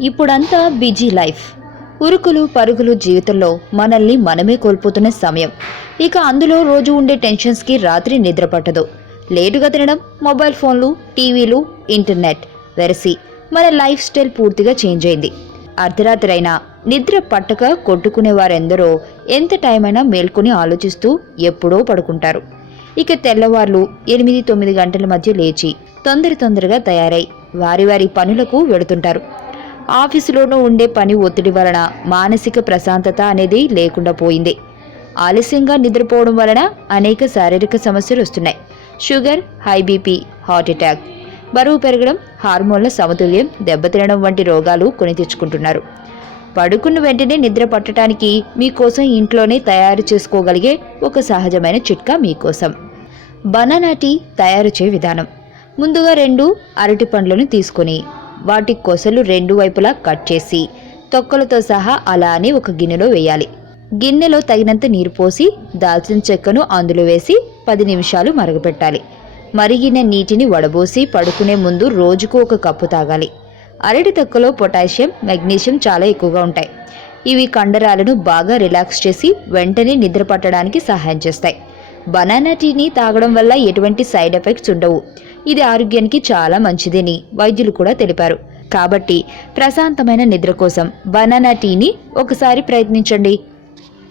ఇప్పుడంతా busy life. ఉరుకులు పరుగులు జీవితంలో మనల్ని మనమే కోల్పోతున్న సమయం. ఇక అందులో రోజు ఉండే టెన్షన్స్కి రాత్రి నిద్ర పట్టదు. లేటుగా తినడం మొబైల్ ఫోన్లు టీవీలు ఇంటర్నెట్ వెరసి మన లైఫ్ స్టైల్ పూర్తిగా చేంజ్ అయింది. అర్ధరాత్రైనా నిద్ర పట్టక కొట్టుకునే వారెందరో ఎంత టైం అయినా మేల్కొని ఆలోచిస్తూ ఎప్పుడో పడుకుంటారు. ఇక తెల్లవార్లు ఎనిమిది తొమ్మిది గంటల మధ్య లేచి తొందర తొందరగా తయారై వారి వారి పనులకు వెడుతుంటారు ఆఫీసులోనూ ఉండే పని ఒత్తిడి వలన మానసిక ప్రశాంతత అనేది లేకుండా పోయింది. ఆలస్యంగా నిద్రపోవడం వలన అనేక శారీరక సమస్యలు వస్తున్నాయి. Sugar high BP heart attack. బరువు పెరగడం హార్మోన్ల సమతుల్యం దెబ్బతినడం వంటి రోగాలు కొని తెచ్చుకుంటున్నారు. పడుకున్న వెంటనే నిద్ర పట్టడానికి మీకోసం ఇంట్లోనే తయారు చేసుకోగలిగే ఒక సహజమైన చిట్కా మీకోసం. బనానా టీ తయారు చే విధానం. ముందుగా రెండు అరటి పండ్లను తీసుకొని వాటి కొసలు రెండు వైపులా కట్ చేసి తొక్కలతో సహా అలానే ఒక గిన్నెలో వేయాలి. గిన్నెలో తగినంత నీరు పోసి దాల్చిన చెక్కను అందులో వేసి పది నిమిషాలు మరగపెట్టాలి. మరిగిన నీటిని వడబోసి పడుకునే ముందు రోజుకు ఒక కప్పు తాగాలి. అరటి తొక్కలో పొటాషియం మెగ్నీషియం చాలా ఎక్కువగా ఉంటాయి. ఇవి కండరాలను బాగా రిలాక్స్ చేసి వెంటనే నిద్ర పట్టడానికి సహాయం చేస్తాయి. బనానా టీని తాగడం వల్ల ఎటువంటి సైడ్ ఎఫెక్ట్స్ ఉండవు. ఇది ఆరోగ్యానికి చాలా మంచిదని వైద్యులు కూడా తెలిపారు. కాబట్టి ప్రశాంతమైన నిద్ర కోసం బనానా టీని ఒకసారి ప్రయత్నించండి.